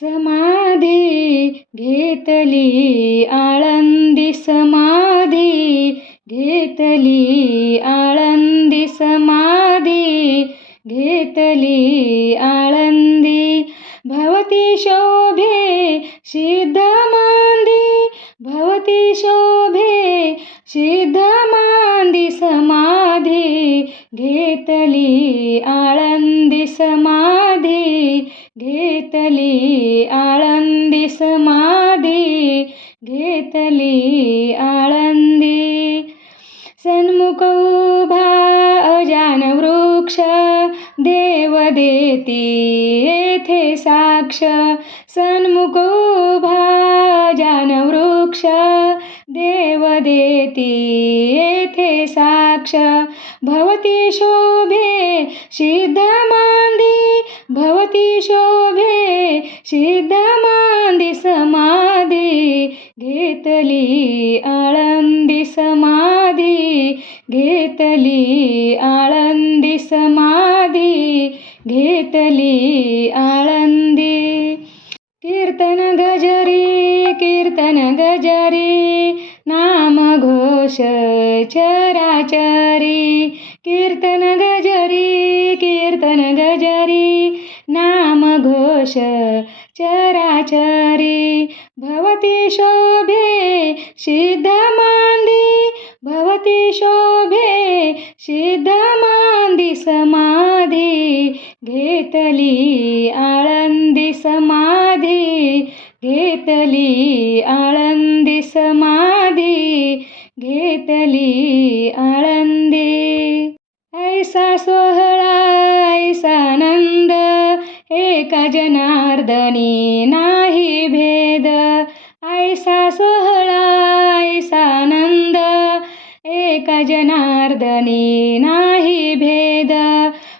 समाधी घेतली आळंदी समाधी घेतली आळंदी समाधी घेतली आळंदी भवती शोभे सिद्ध मांदी भवती शोभे सिद्ध मांदी समाधी घेतली आळंदी समाधी घेतली आळंदी समाधी घेतली आळंदी सन्मुख उभा अजान वृक्ष देव देती येथे साक्ष सन्मुख उभा अजान वृक्ष देव देती येथे साक्ष भवती शोभे सिद्ध मांदी भवती शोभे सिद्ध मांदी समाधी घेतली आळंदी समाधी घेतली आळंदी समाधी घेतली आळंदी कीर्तन गजरी नाम घोष चराचरी कीर्तन गजरी नाम घोष चराचरी भवती शोभे सिद्ध मांदी भवती शोभे सिद्ध मांदी समाधी घेतली आळंदी समाधी घेतली आळंदी समाधी घेतली आळंदी ऐसा सोहळा ऐसा आनंद एका जनार्दनी नाही भेद ऐसा सोहळा ऐसा आनंद एका जनार्दनी नाही भेद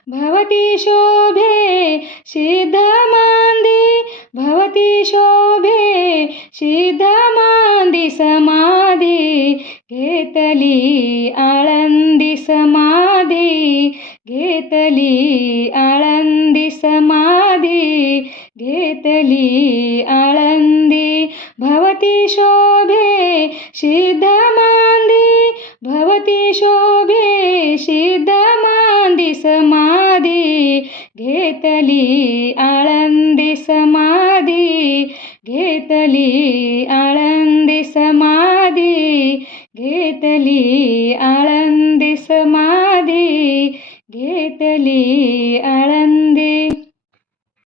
भवती शोभे सिद्ध मांदी भवती शोभे सिद्ध मांदी समाधी घेतली आळंदी समाधी घेतली आळंदी समाधी घेतली आळंदी भवती शोभे सिद्ध मांदी भवती शोभे सिद्ध मांदी समाधी घेतली आळंदी समाधी घेतली आळंदी